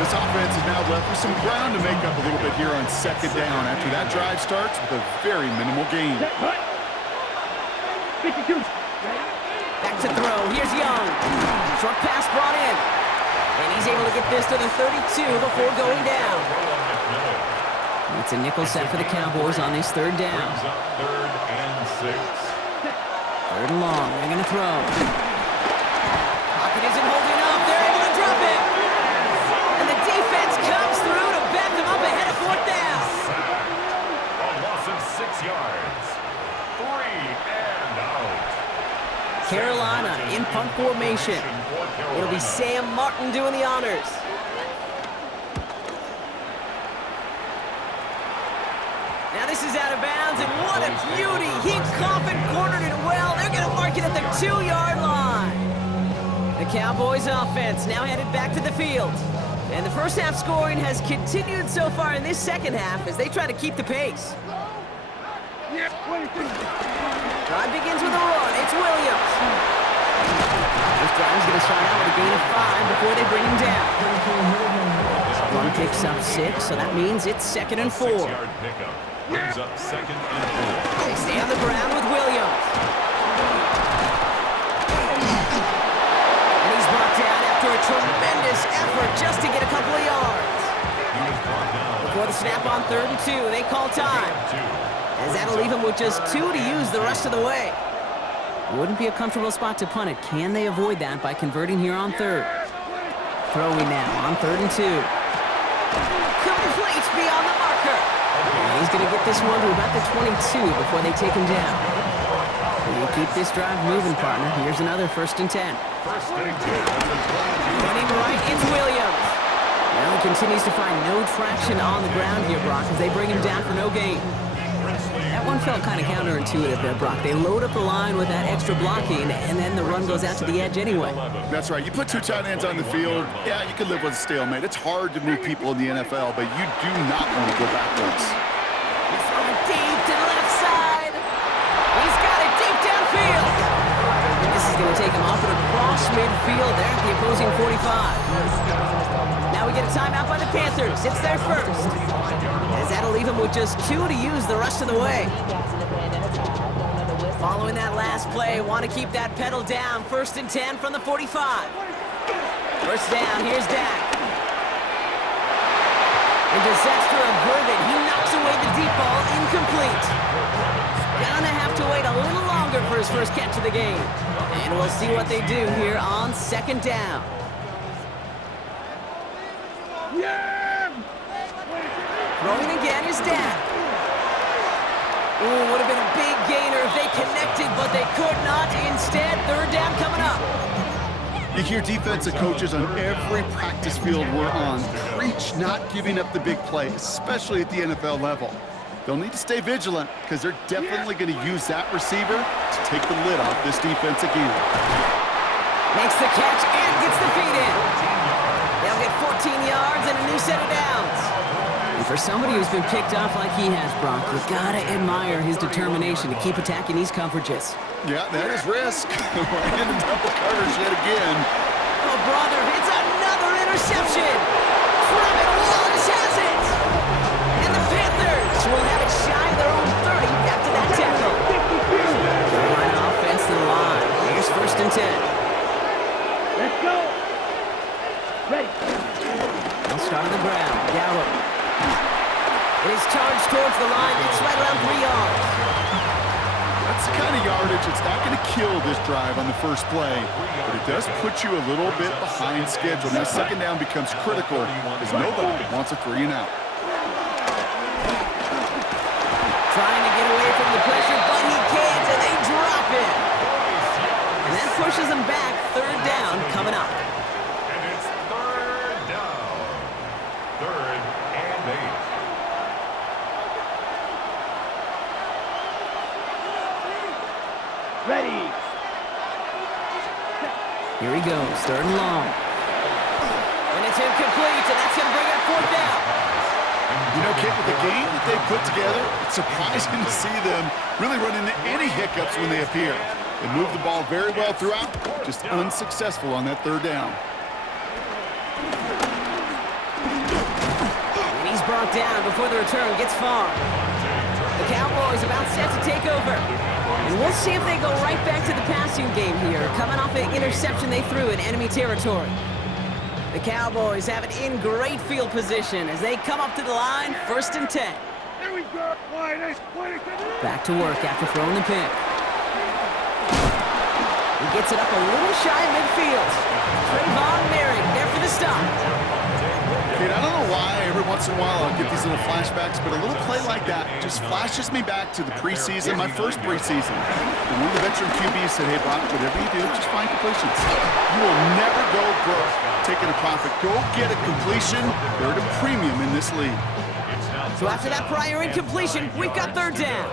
This offense is now left with some ground to make up a little bit here on 2nd down after that drive starts with a very minimal gain. Set. Cut. 52. Back to throw. Here's Young. Short pass brought in. And he's able to get this to the 32 before going down. It's a nickel set for the Cowboys on this 3rd down. 3rd and 6. 3rd and long. They're going to throw. Pocket isn't holding up. They're able to drop it. And the defense comes through to back them up ahead of 4th down. A loss of 6 yards. 3 and out. Carolina in punt formation. It'll be Sam Martin doing the honors. Now this is out of bounds, and what a beauty. He coffin cornered it well. They're going to mark it at the 2-yard line. The Cowboys offense now headed back to the field. And the first half scoring has continued so far in this second half as they try to keep the pace. Drive begins with a run. It's Williams. This drive is going to start out with a gain of 5 before they bring him down. Run picks up 6, so that means it's 2nd and 4. 6-yard pickup brings up 2nd and 4. They stay on the ground with Williams. And he's brought down after a tremendous effort just to get a couple of yards. Before the snap on 3rd and 2, they call time. As that'll leave him with just 2 to use the rest of the way. Wouldn't be a comfortable spot to punt it. Can they avoid that by converting here on 3rd? Throwing now on 3rd and 2. Complete beyond the marker. And he's going to get this one to about the 22 before they take him down. You keep this drive moving, partner. Here's another 1st and 10. Running right into Williams. Well, he continues to find no traction on the ground here, Brock, as they bring him down for no gain. That one felt kind of counterintuitive there, Brock. They load up the line with that extra blocking, and then the run goes out to the edge anyway. That's right. You put 2 tight ends on the field, yeah, you can live with a stalemate. It's hard to move people in the NFL, but you do not want to go backwards. He's throwing deep to the left side. He's got it deep downfield. And this is going to take him up and across midfield there at the opposing 45. Now we get a timeout by the Panthers. It's their first. As that'll leave him with just 2 to use the rest of the way. Following that last play, want to keep that pedal down. 1st and 10 from the 45. First down, here's Dak. And disaster averted. He knocks away the deep ball, incomplete. Gonna have to wait a little longer for his first catch of the game. And we'll see what they do here on 2nd down. Throwing again is Dak. Ooh, would have been a big gainer if they connected, but they could not. Instead, 3rd down coming up. You hear defensive coaches on every practice field we're on preach not giving up the big play, especially at the NFL level. They'll need to stay vigilant because they're definitely going to use that receiver to take the lid off this defense again. Makes the catch and gets the feet in. They'll get 14 yards and a new set of downs. And for somebody who's been picked off like he has, Brock, you gotta admire his determination to keep attacking these coverages. Yeah, that is risk. Right into double coverage yet again. Oh, brother, it's another interception. Travis Wallace has it. And the Panthers will have it shy of their own 30 after that tackle. Carolina offense to the line. Here's 1st and 10. Let's go. Ready. They'll start on the ground. Gallup. It is charged towards the line. It's right around 3 yards. That's the kind of yardage that's not going to kill this drive on the first play, but it does put you a little bit behind schedule. Now 2nd down becomes critical because nobody wants a 3 and out. Trying to get away from the pressure, but he can't, and they drop it. And that pushes them back. 3rd down coming up. And it's 3rd down. 3rd and 8. Ready. Here he goes, 3rd and long. And it's incomplete, and that's going to bring up 4th down. You know, Kit, with the game that they've put together, it's surprising to see them really run into any hiccups when they appear. They move the ball very well throughout, just unsuccessful on that 3rd down. And he's brought down before the return gets far. The Cowboys about set to take over. And we'll see if they go right back to the passing game here, coming off an interception they threw in enemy territory. The Cowboys have it in great field position as they come up to the line, 1st and 10. Here we go. Back to work after throwing the pick. He gets it up a little shy of midfield. Trayvon Merrick there for the stop. Kid, I don't know why every once in a while I'll get these little flashbacks, but a little play like that just flashes me back to the preseason, my first preseason. And one of the veteran QBs said, hey, Brock, whatever you do, just find completions. You will never go broke taking a profit. Go get a completion. They're at a premium in this league. So after that prior incompletion, we've got 3rd down.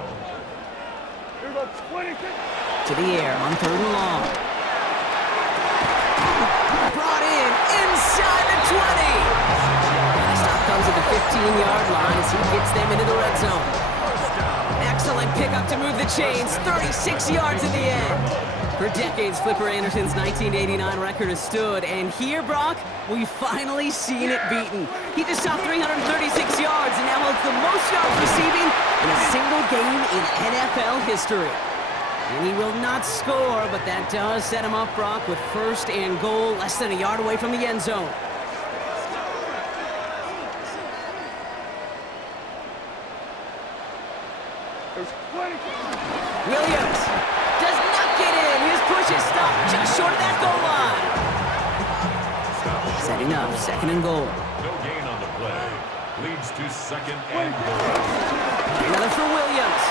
To the air on 3rd and long. Brought in in, inside the 20. And the stop comes at the 15-yard line as he gets them into the red zone. Excellent pickup to move the chains, 36 yards in the end. For decades, Flipper Anderson's 1989 record has stood, and here, Brock, we've finally seen it beaten. He just topped 336 yards and now holds the most yards receiving in a single game in NFL history. And he will not score, but that does set him up, Brock, with first and goal, less than a yard away from the end zone. Williams does not get in. His push is stopped just short of that goal line. Setting up, second and goal. No gain on the play. Leads to second and goal. Another for Williams.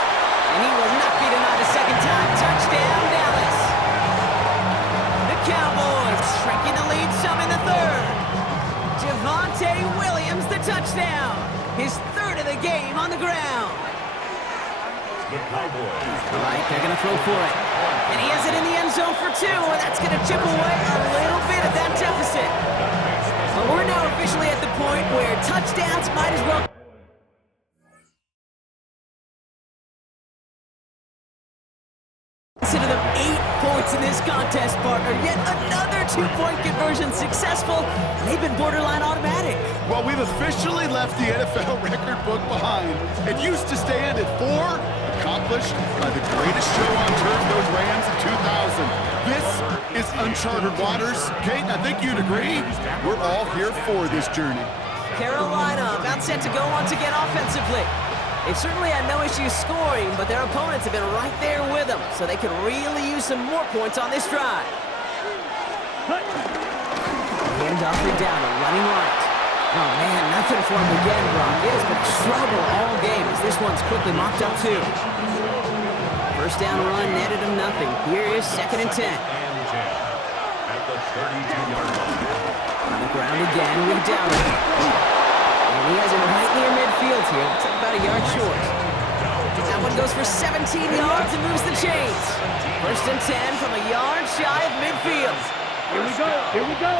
And he will not be denied a second time. Touchdown, Dallas. The Cowboys shrinking the lead some in the third. Javonte Williams, the touchdown. His third of the game on the ground. The Cowboys. All right, they're going to throw for it. And he has it in the end zone for two, and that's going to chip away a little bit of that deficit. But we're now officially at the point where touchdowns might as well consider them 8 points in this contest, partner. Yet another 2-point conversion successful, and they've been borderline automatic. Well, we've officially left the NFL record book behind. It used to stand at 4, accomplished by the greatest show on turf, those Rams in 2000. This is uncharted waters. Kate, I think you'd agree. We're all here for this journey. Carolina about set to go once again offensively. They've certainly had no issues scoring, but their opponents have been right there with them, so they could really use some more points on this drive. Handoff to Dowdle, running right. Oh, man, nothing for him again, Brock. It has been trouble all game as this one's quickly mopped up, too. First down run netted him nothing. Here is second and 10. At the 32-yard line. On the ground again with Dowdle. And he has it right near midfield here. Looks like about a yard short. That one goes for 17 yards and moves the chains. First and 10 from a yard shy of midfield. Here we go. Here we go.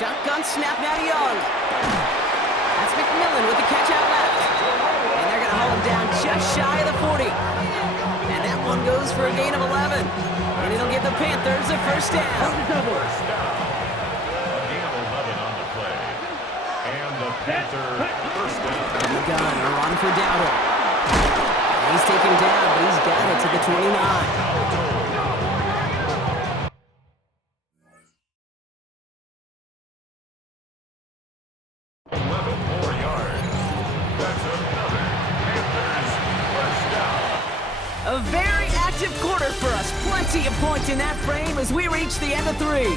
Shotgun snap now to Young. That's McMillan with the catch out left. And they're going to hold him down just shy of the 40. And that one goes for a gain of 11. And it'll give the Panthers a first down. First down. A gain of 11 on the play. And the Panthers first down. And the gun, a run for Dowdle. He's taken down, but he's got it to the 29. 11 more yards. That's another Panthers first down. A very active quarter for us. Plenty of points in that frame as we reach the end of 3.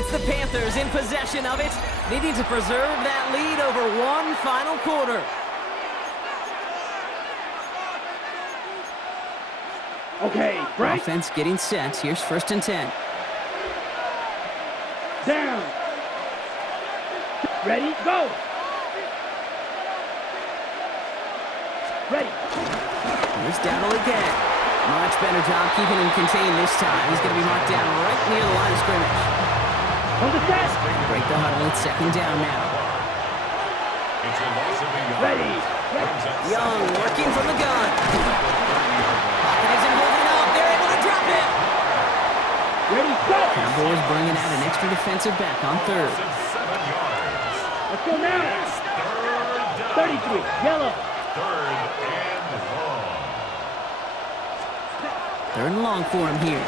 It's the Panthers in possession of it, needing to preserve that lead over one final quarter. Okay, break. Offense getting set. Here's first and 10. Down. Ready, go. Ready. Here's Dowdle again. Much better job keeping him contained this time. He's going to be marked down right near the line of scrimmage. On the set. Break the huddle. It's second down now. It's a loss of a yard. Ready. Young working from the gun. Pocket isn't holding up. They're able to drop it. Ready, go. Cowboys bringing out an extra defensive back on third. 7 yards. Let's go now. It's third down. 33, yellow. Third and long. Third and long for him here.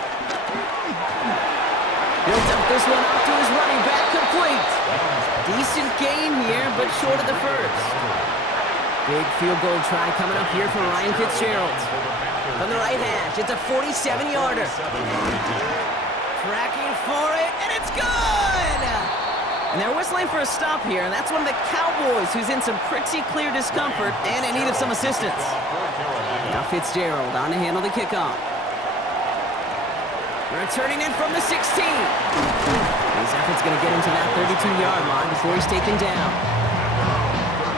He'll dump this one off to his running back, complete. Decent gain here, but short of the first. Big field goal try coming up here for Ryan Fitzgerald. From the right hash, it's a 47-yarder. Tracking for it, and it's good! And they're whistling for a stop here, and that's one of the Cowboys who's in some pretty clear discomfort and in need of some assistance. Now Fitzgerald on to handle the kickoff. Returning in from the 16. His effort's going to get him to that 32-yard line before he's taken down.